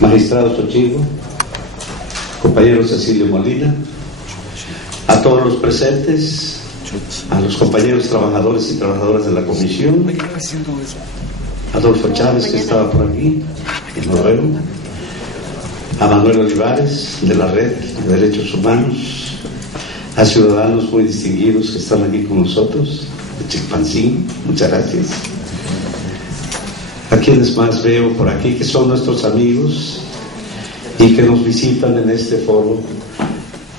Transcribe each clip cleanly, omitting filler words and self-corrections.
magistrado Xochitl, compañero Cecilio Molina, a todos los presentes, a los compañeros trabajadores y trabajadoras de la comisión, a Adolfo Chávez, que estaba por aquí, en Noruega, a Manuel Olivares, de la Red de Derechos Humanos, a ciudadanos muy distinguidos que están aquí con nosotros, de Chilpancingo, muchas gracias. A quienes más veo por aquí, que son nuestros amigos y que nos visitan en este foro,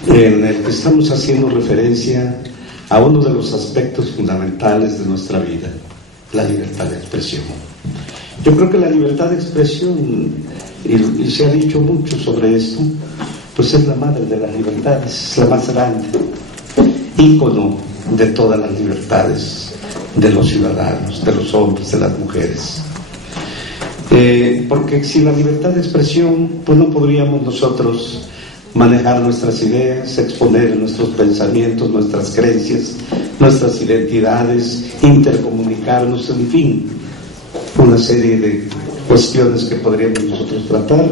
en el que estamos haciendo referencia a uno de los aspectos fundamentales de nuestra vida, la libertad de expresión. Yo creo que la libertad de expresión, y se ha dicho mucho sobre esto, pues es la madre de las libertades, es la más grande, ícono de todas las libertades de los ciudadanos, de los hombres, de las mujeres. Porque sin la libertad de expresión, pues no podríamos nosotros manejar nuestras ideas, exponer nuestros pensamientos, nuestras creencias, nuestras identidades, intercomunicarnos, en fin, una serie de cuestiones que podríamos nosotros tratar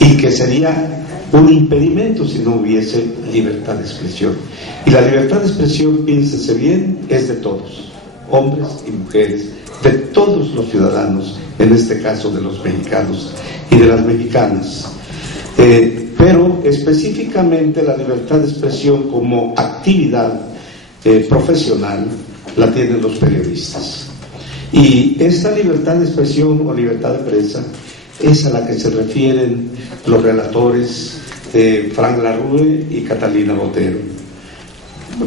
y que sería un impedimento si no hubiese libertad de expresión. Y la libertad de expresión, piénsese bien, es de todos, hombres y mujeres, de todos los ciudadanos, en este caso de los mexicanos y de las mexicanas. Pero específicamente la libertad de expresión como actividad profesional la tienen los periodistas. Y esta libertad de expresión o libertad de prensa es a la que se refieren los relatores Frank Larrue y Catalina Botero.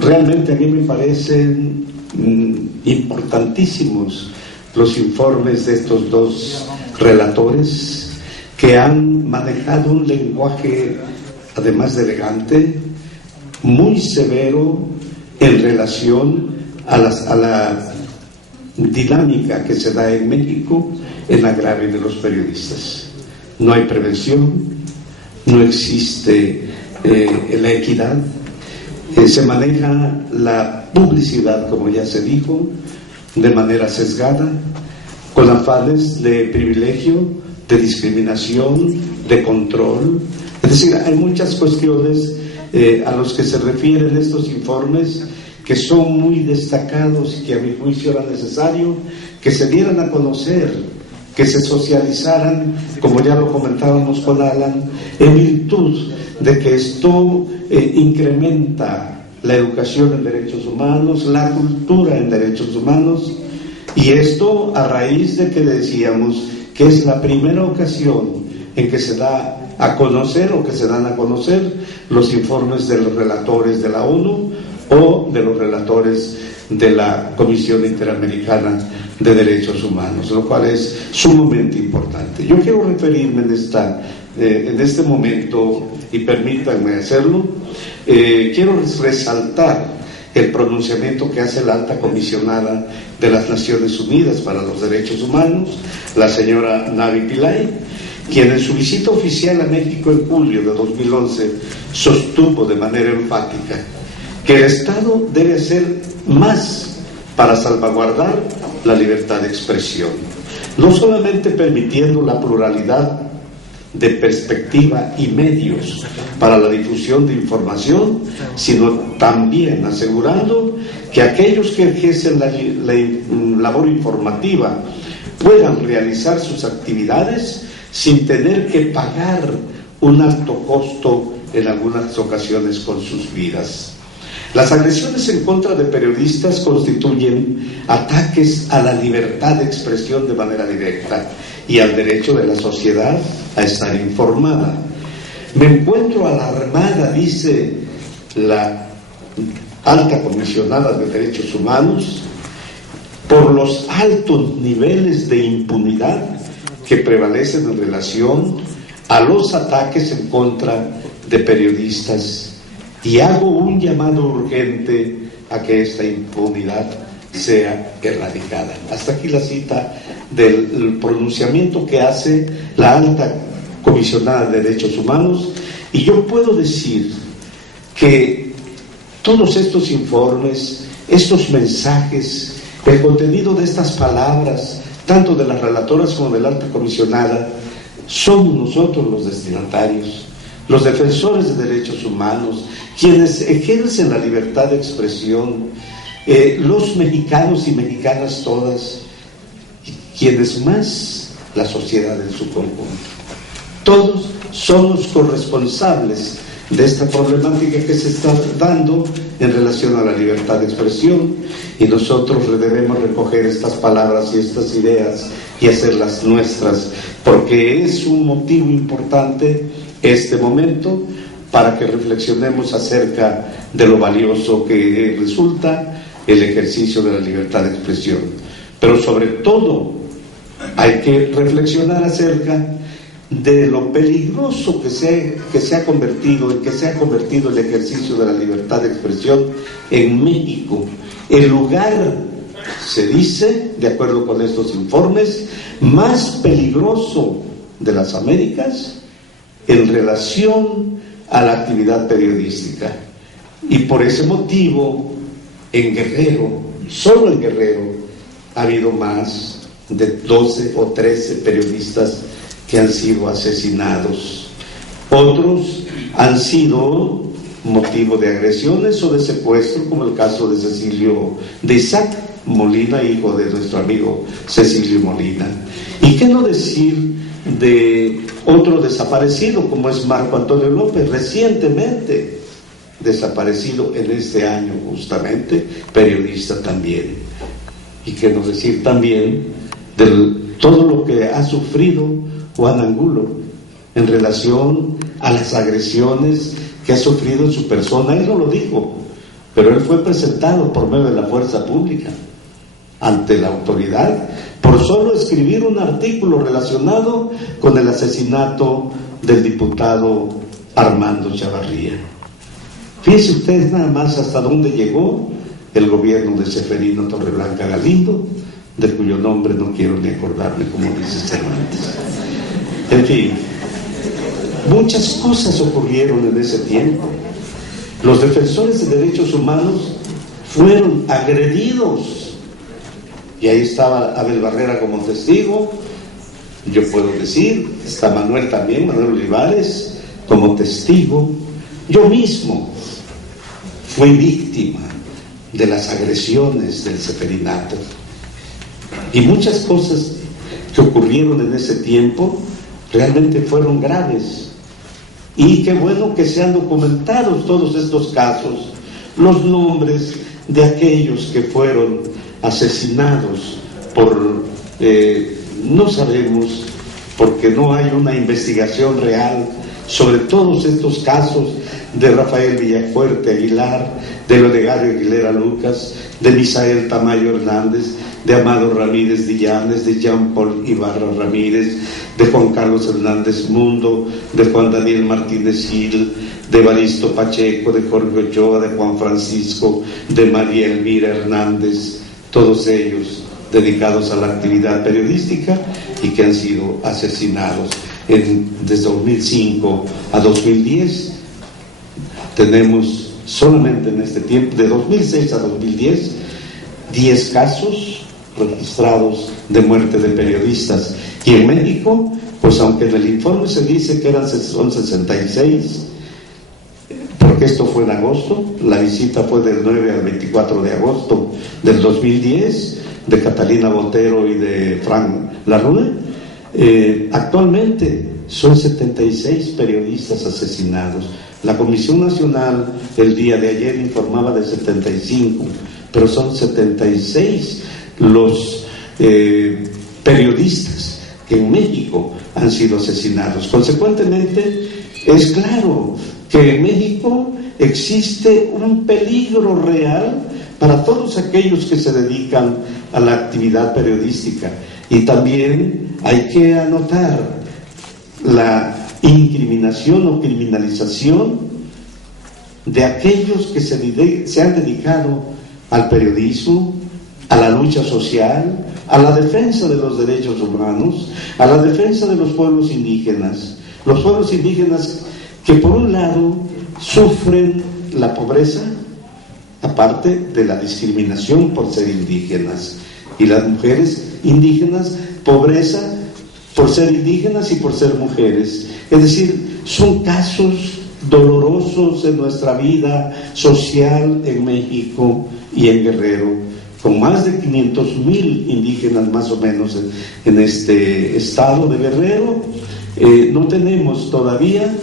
Realmente a mí me parecen importantísimos los informes de estos dos relatores, que han manejado un lenguaje, además de elegante, muy severo en relación a la dinámica que se da en México en agravio de los periodistas. No hay prevención, no existe la equidad, se maneja la publicidad, como ya se dijo, de manera sesgada, con afanes de privilegio, de discriminación, de control. Es decir, hay muchas cuestiones a los que se refieren estos informes que son muy destacados y que a mi juicio era necesario que se dieran a conocer, que se socializaran, como ya lo comentábamos con Alan, en virtud de que esto incrementa la educación en derechos humanos, la cultura en derechos humanos, y esto a raíz de que decíamos que es la primera ocasión en que se da a conocer o que se dan a conocer los informes de los relatores de la ONU o de los relatores de la Comisión Interamericana de Derechos Humanos, lo cual es sumamente importante. Yo quiero referirme en este momento, y permítanme hacerlo, quiero resaltar el pronunciamiento que hace la alta comisionada de las Naciones Unidas para los Derechos Humanos, la señora Navi Pillay, quien en su visita oficial a México en julio de 2011 sostuvo de manera enfática que el Estado debe hacer más para salvaguardar la libertad de expresión, no solamente permitiendo la pluralidad de perspectiva y medios para la difusión de información, sino también asegurando que aquellos que ejercen la labor informativa puedan realizar sus actividades sin tener que pagar un alto costo en algunas ocasiones con sus vidas. Las agresiones en contra de periodistas constituyen ataques a la libertad de expresión de manera directa y al derecho de la sociedad a estar informada. Me encuentro alarmada, dice la alta comisionada de Derechos Humanos, por los altos niveles de impunidad que prevalecen en relación a los ataques en contra de periodistas, y hago un llamado urgente a que esta impunidad sea erradicada. Hasta aquí la cita del pronunciamiento que hace la alta comisionada de Derechos Humanos, y yo puedo decir que todos estos informes, estos mensajes, el contenido de estas palabras, tanto de las relatoras como de la alta comisionada, somos nosotros los destinatarios, los defensores de derechos humanos, quienes ejercen la libertad de expresión, los mexicanos y mexicanas todas, quienes más, la sociedad en su conjunto. Todos somos corresponsables de esta problemática que se está dando en relación a la libertad de expresión, y nosotros debemos recoger estas palabras y estas ideas y hacerlas nuestras, porque es un motivo importante este momento para que reflexionemos acerca de lo valioso que resulta el ejercicio de la libertad de expresión. Pero sobre todo hay que reflexionar acerca de lo peligroso que se ha convertido el ejercicio de la libertad de expresión en México. El lugar, se dice, de acuerdo con estos informes, más peligroso de las Américas en relación a la actividad periodística. Y por ese motivo, en Guerrero, solo en Guerrero, ha habido más de 12 o 13 periodistas que han sido asesinados. Otros han sido motivo de agresiones o de secuestro, como el caso de Isaac Molina, hijo de nuestro amigo Cecilio Molina. ¿Y qué no decir de otro desaparecido, como es Marco Antonio López, recientemente desaparecido en este año justamente, periodista también? ¿Y qué no decir también de todo lo que ha sufrido Juan Angulo en relación a las agresiones que ha sufrido en su persona? Él no lo dijo, pero él fue presentado por medio de la fuerza pública ante la autoridad por solo escribir un artículo relacionado con el asesinato del diputado Armando Chavarría. Fíjense ustedes nada más hasta dónde llegó el gobierno de Zeferino Torreblanca Galindo, de cuyo nombre no quiero ni acordarme, como dice Cervantes. En fin, muchas cosas ocurrieron en ese tiempo. Los defensores de derechos humanos fueron agredidos, y ahí estaba Abel Barrera como testigo. Yo puedo decir, está Manuel también, Manuel Olivares, como testigo. Yo mismo fui víctima de las agresiones del Zeferinato, y muchas cosas que ocurrieron en ese tiempo realmente fueron graves. Y qué bueno que se han documentado todos estos casos, los nombres de aquellos que fueron asesinados por, no sabemos, porque no hay una investigación real sobre todos estos casos de Rafael Villafuerte Aguilar, de Olegario Aguilera Lucas, de Misael Tamayo Hernández, de Amado Ramírez Dillanes, de Jean Paul Ibarra Ramírez, de Juan Carlos Hernández Mundo, de Juan Daniel Martínez Gil, de Evaristo Pacheco, de Jorge Ochoa, de Juan Francisco, de María Elvira Hernández, todos ellos dedicados a la actividad periodística y que han sido asesinados. Desde 2005 a 2010 tenemos solamente en este tiempo, de 2006 a 2010, 10 casos registrados de muerte de periodistas. Y en México, pues aunque en el informe se dice que son 66, porque esto fue en agosto, la visita fue del 9 al 24 de agosto del 2010, de Catalina Botero y de Frank Larrue. Actualmente son 76 periodistas asesinados. La Comisión Nacional el día de ayer informaba de 75, pero son 76 los periodistas que en México han sido asesinados. Consecuentemente, es claro que en México existe un peligro real para todos aquellos que se dedican a la actividad periodística. Y también hay que anotar la incriminación o criminalización de aquellos que se han dedicado al periodismo, a la lucha social, a la defensa de los derechos humanos, a la defensa de los pueblos indígenas que por un lado sufren la pobreza, aparte de la discriminación por ser indígenas, y las mujeres indígenas, pobreza por ser indígenas y por ser mujeres. Es decir, son casos dolorosos en nuestra vida social en México y en Guerrero, con más de 500,000 indígenas más o menos en este estado de Guerrero. No tenemos todavía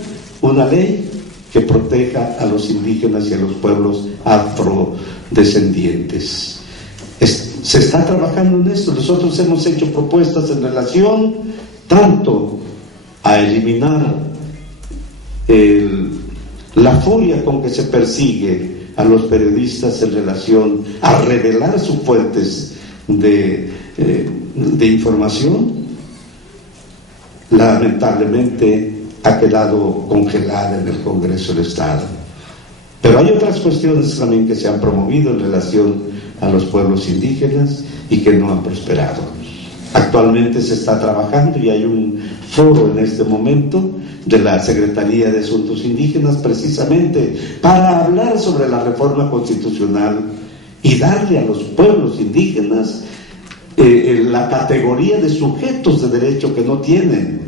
una ley que proteja a los indígenas y a los pueblos afrodescendientes. Se está trabajando en esto. Nosotros hemos hecho propuestas en relación tanto a eliminar la furia con que se persigue a los periodistas en relación a revelar sus fuentes de información. Lamentablemente ha quedado congelada en el Congreso del Estado. Pero hay otras cuestiones también que se han promovido en relación a los pueblos indígenas y que no han prosperado. Actualmente se está trabajando y hay un foro en este momento de la Secretaría de Asuntos Indígenas precisamente para hablar sobre la reforma constitucional y darle a los pueblos indígenas la categoría de sujetos de derecho que no tienen.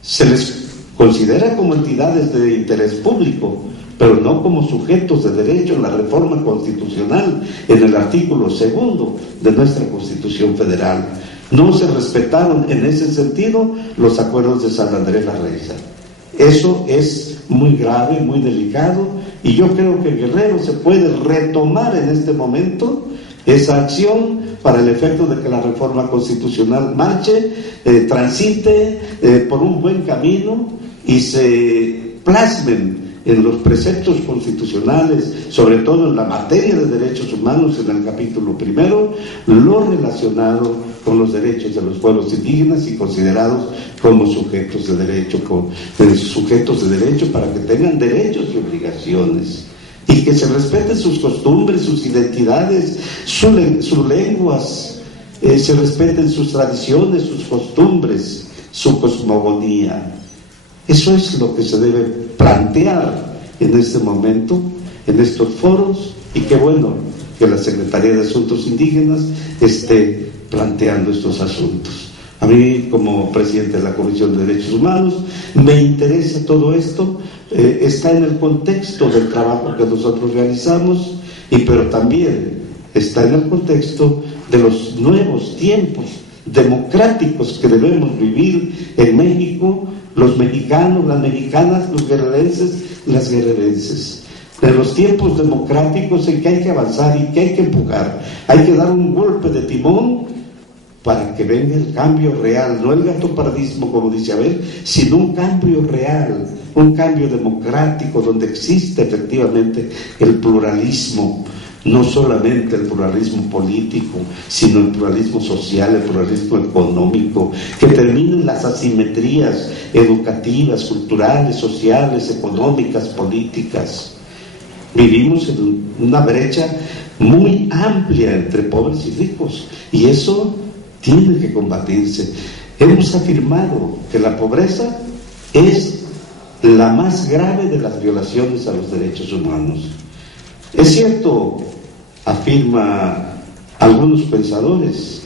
Se les considera como entidades de interés público, pero no como sujetos de derecho en la reforma constitucional, en el artículo 2 de nuestra Constitución Federal. No se respetaron en ese sentido los acuerdos de San Andrés La Reysa. Eso es muy grave, muy delicado, y yo creo que Guerrero se puede retomar en este momento esa acción para el efecto de que la reforma constitucional marche, transite por un buen camino y se plasmen en los preceptos constitucionales, sobre todo en la materia de derechos humanos, en el capítulo 1, lo relacionado con los derechos de los pueblos indígenas y considerados como sujetos de derecho, para que tengan derechos y obligaciones, y que se respeten sus costumbres, sus identidades, sus lenguas, se respeten sus tradiciones, sus costumbres, su cosmogonía. Eso es lo que se debe plantear en este momento, en estos foros, y qué bueno que la Secretaría de Asuntos Indígenas esté planteando estos asuntos. A mí, como presidente de la Comisión de Derechos Humanos, me interesa todo esto, está en el contexto del trabajo que nosotros realizamos, pero también está en el contexto de los nuevos tiempos democráticos que debemos vivir en México, los mexicanos, las mexicanas, los guerrerenses, las guerrerenses. De los tiempos democráticos en que hay que avanzar y que hay que empujar, hay que dar un golpe de timón para que venga el cambio real, no el gatopardismo como dice Abel, sino un cambio real, un cambio democrático donde existe efectivamente el pluralismo, no solamente el pluralismo político, sino el pluralismo social, el pluralismo económico, que terminen las asimetrías educativas, culturales, sociales, económicas, políticas. Vivimos en una brecha muy amplia entre pobres y ricos, y eso tiene que combatirse. Hemos afirmado que la pobreza es la más grave de las violaciones a los derechos humanos. Es cierto, afirman algunos pensadores,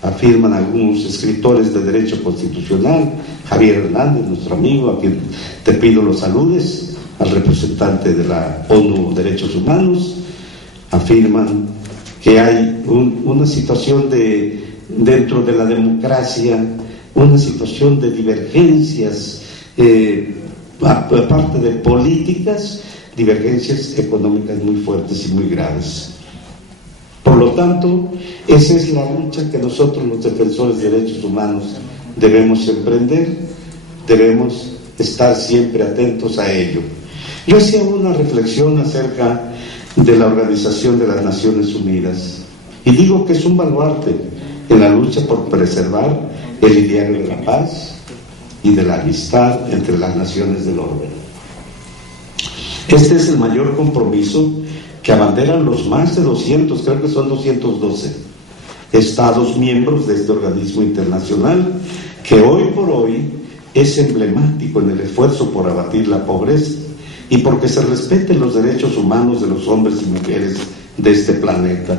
afirman algunos escritores de derecho constitucional, Javier Hernández, nuestro amigo, a quien te pido los saludes, al representante de la ONU Derechos Humanos, afirman que hay una situación dentro de la democracia, una situación de divergencias, aparte de políticas, divergencias económicas muy fuertes y muy graves. Por lo tanto, esa es la lucha que nosotros los defensores de derechos humanos debemos emprender, debemos estar siempre atentos a ello. Yo hacía una reflexión acerca de la Organización de las Naciones Unidas y digo que es un baluarte en la lucha por preservar el ideal de la paz y de la amistad entre las naciones del orden. Este es el mayor compromiso que abanderan los más de 200, creo que son 212 Estados miembros de este organismo internacional, que hoy por hoy es emblemático en el esfuerzo por abatir la pobreza y porque se respeten los derechos humanos de los hombres y mujeres de este planeta,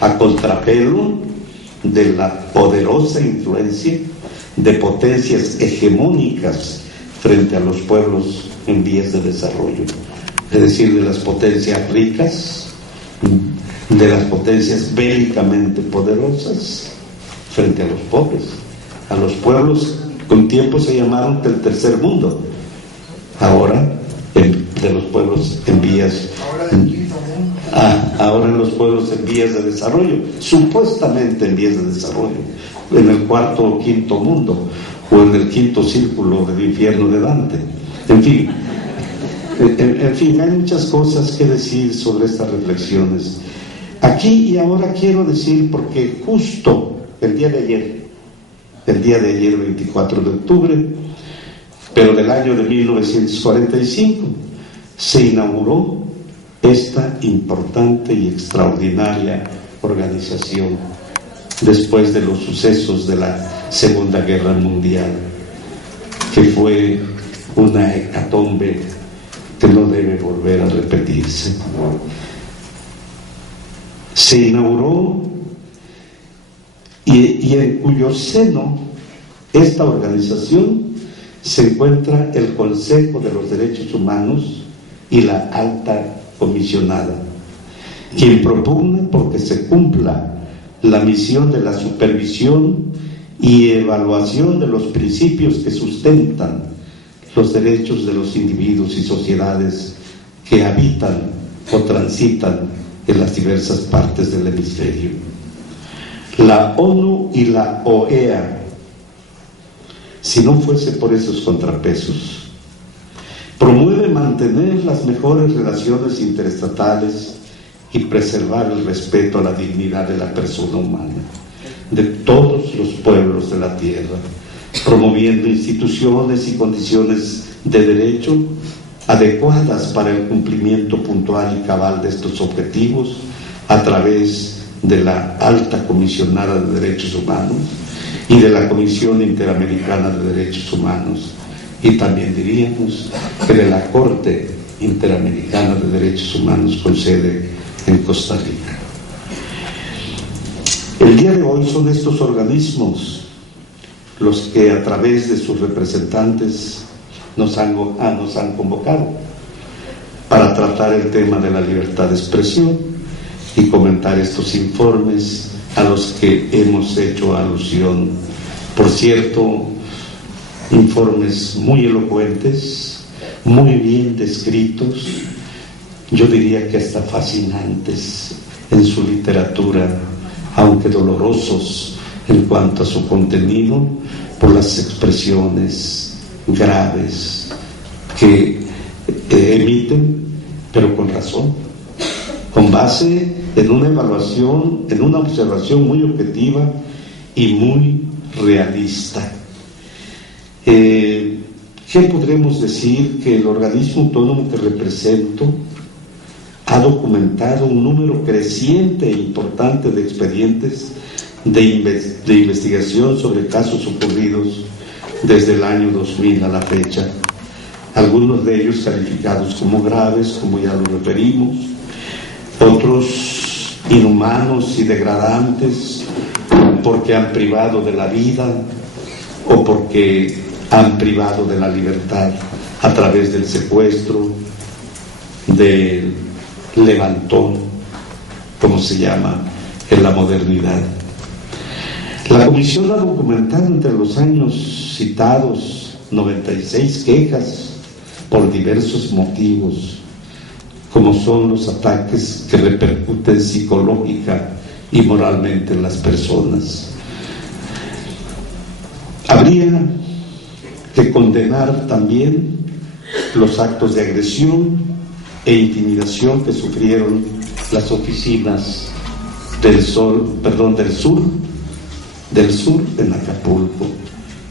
a contrapelo de la poderosa influencia de potencias hegemónicas frente a los pueblos en vías de desarrollo, es decir, de las potencias ricas, de las potencias bélicamente poderosas frente a los pobres, a los pueblos con tiempo se llamaron del tercer mundo, ahora de los pueblos en vías, ahora en los pueblos en vías de desarrollo, supuestamente en vías de desarrollo, en el cuarto o quinto mundo, o en el quinto círculo del infierno de Dante. En fin, hay muchas cosas que decir sobre estas reflexiones. Aquí y ahora quiero decir, porque justo el día de ayer, 24 de octubre, pero del año de 1945, se inauguró esta importante y extraordinaria organización después de los sucesos de la Segunda Guerra Mundial, que fue una hecatombe que no debe volver a repetirse. Se inauguró y en cuyo seno esta organización se encuentra el Consejo de los Derechos Humanos y la Alta Comisionada, quien propugna porque se cumpla la misión de la supervisión y evaluación de los principios que sustentan los derechos de los individuos y sociedades que habitan o transitan en las diversas partes del hemisferio. La ONU y la OEA, si no fuese por esos contrapesos, promueve mantener las mejores relaciones interestatales y preservar el respeto a la dignidad de la persona humana, de todos los pueblos de la tierra, promoviendo instituciones y condiciones de derecho adecuadas para el cumplimiento puntual y cabal de estos objetivos a través de la Alta Comisionada de Derechos Humanos y de la Comisión Interamericana de Derechos Humanos, y también diríamos que de la Corte Interamericana de Derechos Humanos con sede en Costa Rica. El día de hoy son estos organismos los que a través de sus representantes nos han convocado para tratar el tema de la libertad de expresión y comentar estos informes a los que hemos hecho alusión. Por cierto, informes muy elocuentes, muy bien descritos, yo diría que hasta fascinantes en su literatura, aunque dolorosos en cuanto a su contenido, por las expresiones graves que emiten, pero con razón, con base en una evaluación, en una observación muy objetiva y muy realista. ¿Qué podremos decir? Que el organismo autónomo que represento ha documentado un número creciente e importante de expedientes de investigación sobre casos ocurridos desde el año 2000 a la fecha, algunos de ellos calificados como graves, como ya lo referimos, otros inhumanos y degradantes porque han privado de la vida o porque han privado de la libertad a través del secuestro, del levantón, como se llama en la modernidad. La comisión ha documentado entre los años citados 96 quejas por diversos motivos, como son los ataques que repercuten psicológica y moralmente en las personas. Habría que condenar también los actos de agresión e intimidación que sufrieron las oficinas del sur en Acapulco,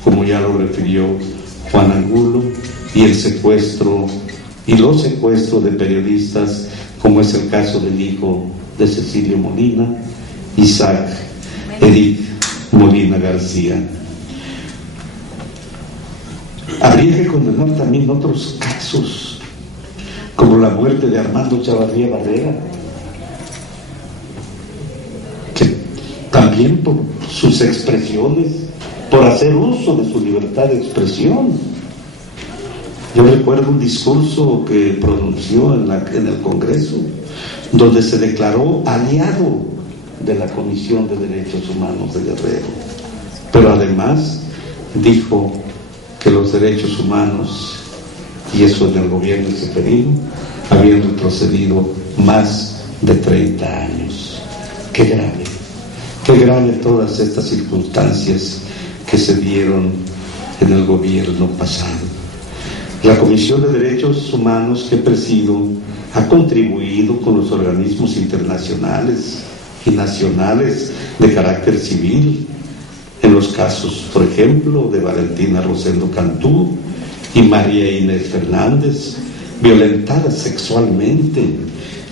como ya lo refirió Juan Angulo, y el secuestro y los secuestros de periodistas, como es el caso del hijo de Cecilio Molina, Isaac Eric Molina García. Habría que condenar también otros casos, como la muerte de Armando Chavarría Barrera, que también por sus expresiones por hacer uso de su libertad de expresión. Yo recuerdo un discurso que pronunció en el Congreso, donde se declaró aliado de la Comisión de Derechos Humanos de Guerrero, pero además dijo que los derechos humanos, y eso en el gobierno de Seferino, habían retrocedido más de 30 años. Qué grave todas estas circunstancias que se dieron en el gobierno pasado. La Comisión de Derechos Humanos que presido ha contribuido con los organismos internacionales y nacionales de carácter civil en los casos, por ejemplo, de Valentina Rosendo Cantú y María Inés Fernández, violentadas sexualmente,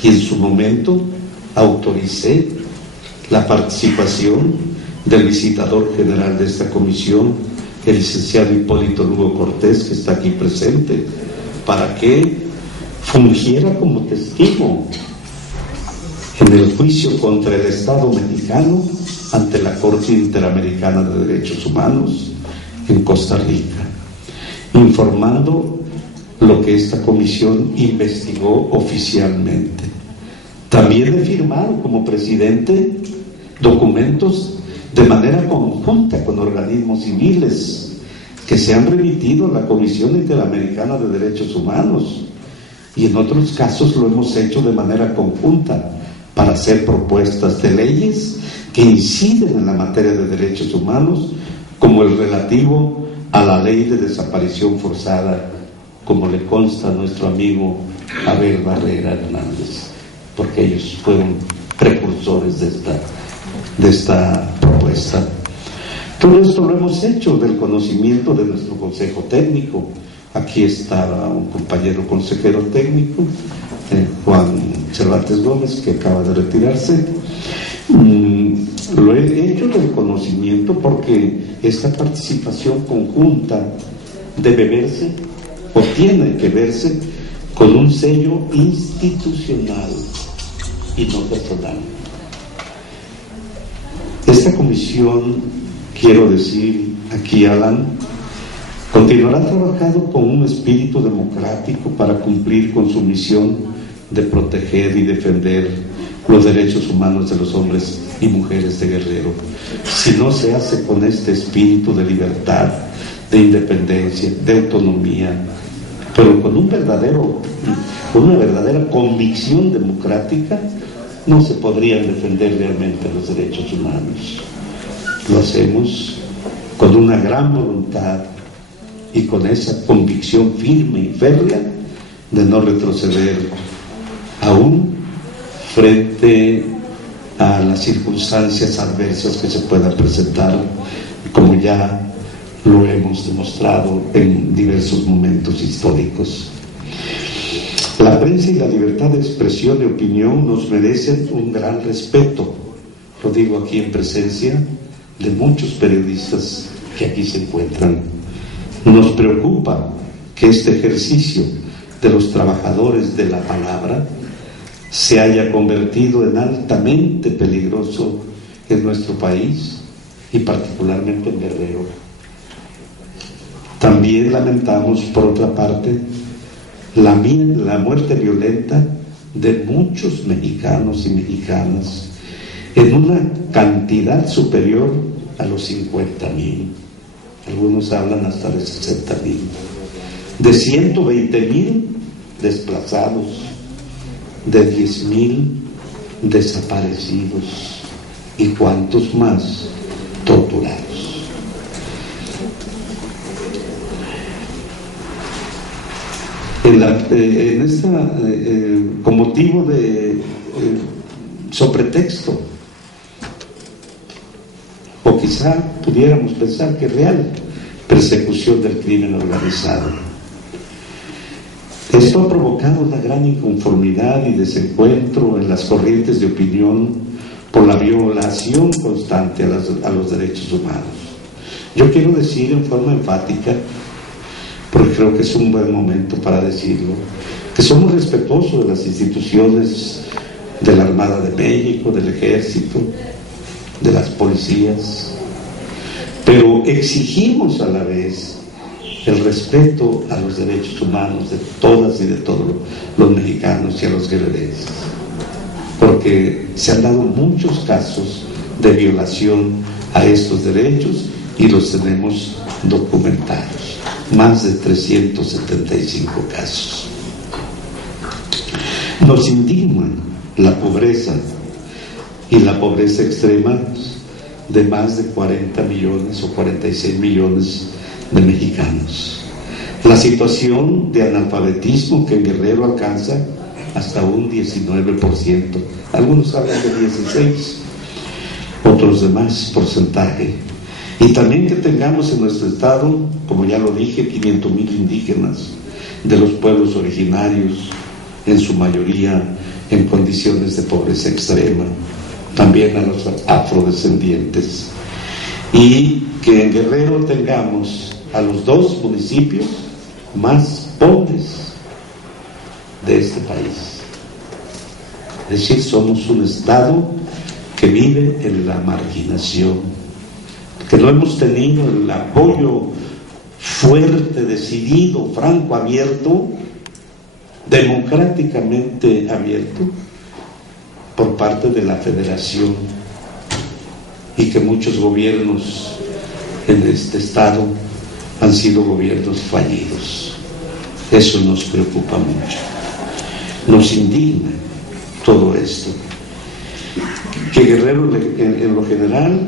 y en su momento autoricé la participación del visitador general de esta comisión, el licenciado Hipólito Lugo Cortés, que está aquí presente, para que fungiera como testigo en el juicio contra el Estado mexicano ante la Corte Interamericana de Derechos Humanos en Costa Rica, informando lo que esta comisión investigó oficialmente. También he firmado como presidente documentos de manera conjunta con organismos civiles que se han remitido a la Comisión Interamericana de Derechos Humanos, y en otros casos lo hemos hecho de manera conjunta para hacer propuestas de leyes que inciden en la materia de derechos humanos, como el relativo a la ley de desaparición forzada, como le consta a nuestro amigo Abel Barrera Hernández, porque ellos fueron precursores de esta propuesta. Todo esto lo hemos hecho del conocimiento de nuestro consejo técnico. Aquí está un compañero consejero técnico, Juan Cervantes Gómez, que acaba de retirarse. Lo he hecho del conocimiento porque esta participación conjunta debe verse o tiene que verse con un sello institucional y no personal. Esta comisión, quiero decir aquí, Alan, continuará trabajando con un espíritu democrático para cumplir con su misión de proteger y defender los derechos humanos de los hombres y mujeres de Guerrero. Si no se hace con este espíritu de libertad, de independencia, de autonomía, pero con una verdadera convicción democrática, no se podrían defender realmente los derechos humanos. Lo hacemos con una gran voluntad y con esa convicción firme y férrea de no retroceder aún frente a las circunstancias adversas que se puedan presentar, como ya lo hemos demostrado en diversos momentos históricos. La prensa y la libertad de expresión y opinión nos merecen un gran respeto. Lo digo aquí en presencia de muchos periodistas que aquí se encuentran. Nos preocupa que este ejercicio de los trabajadores de la palabra se haya convertido en altamente peligroso en nuestro país y particularmente en Guerrero. También lamentamos, por otra parte, la muerte violenta de muchos mexicanos y mexicanas en una cantidad superior a los 50,000. Algunos hablan hasta de 60,000, de 120,000 desplazados, de 10,000 desaparecidos y cuantos más torturados. Con motivo de sobretexto, o quizá pudiéramos pensar que real persecución del crimen organizado. Esto ha provocado una gran inconformidad y desencuentro en las corrientes de opinión por la violación constante a los derechos humanos. Yo quiero decir en forma enfática, porque creo que es un buen momento para decirlo, que somos respetuosos de las instituciones de la Armada de México, del Ejército, de las policías, pero exigimos a la vez el respeto a los derechos humanos de todas y de todos los mexicanos y a los guerrerenses, porque se han dado muchos casos de violación a estos derechos y los tenemos documentados, más de 375 casos. Nos indigna la pobreza y la pobreza extrema de más de 40 millones o 46 millones de mexicanos. La situación de analfabetismo que en Guerrero alcanza hasta un 19%, algunos hablan de 16%, otros de más porcentaje. Y también que tengamos en nuestro estado, como ya lo dije, 500,000 indígenas de los pueblos originarios, en su mayoría en condiciones de pobreza extrema, también a los afrodescendientes, y que en Guerrero tengamos a los 2 municipios más pobres de este país. Es decir, somos un estado que vive en la marginación, que no hemos tenido el apoyo fuerte, decidido, franco, abierto, democráticamente abierto por parte de la Federación, y que muchos gobiernos en este estado han sido gobiernos fallidos. Eso nos preocupa mucho, nos indigna todo esto. Que Guerrero en lo general